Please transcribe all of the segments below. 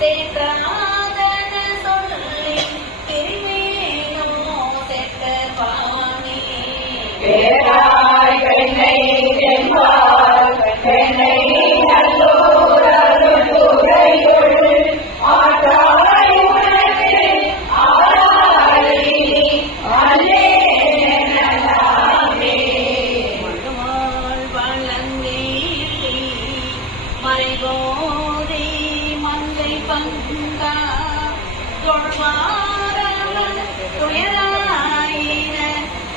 தேற்றாதன சொல்லி திருமேனோ செட்ட பாணி பேராய் பெண்ணை என்பார் பெண்ணை நல்லோர் அருளுரையுள் ஆற்றாய் உனக்கு ஆராய் அல்லே நலாமே மறுவாள் வளர்ந்தேலி மறைபோதே மங்கை பங்கா தொழ்வாரவன் துயராயின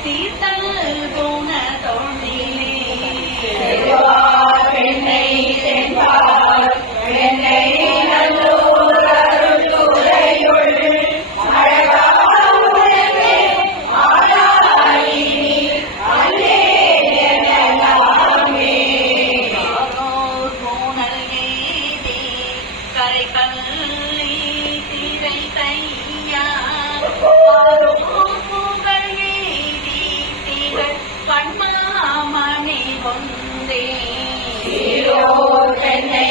தீர்த்தல் குண தொழிலே பெண்ணை என்பார் பெண்ணை நல்லோர் அருளுரையுள் அழகாய் உனக்கு ஆராய் அல்லே நலாமே காரோர் பூனல் ஏதி கரை கல்லி திரை தையா புகழ் ஏதி திகழ் கண்மாமணி கொண்டே பெண்ணை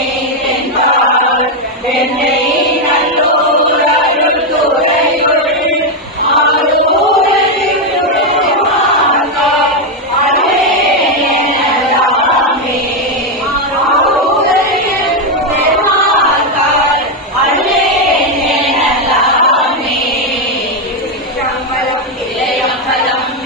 என்பார் பெண்ணை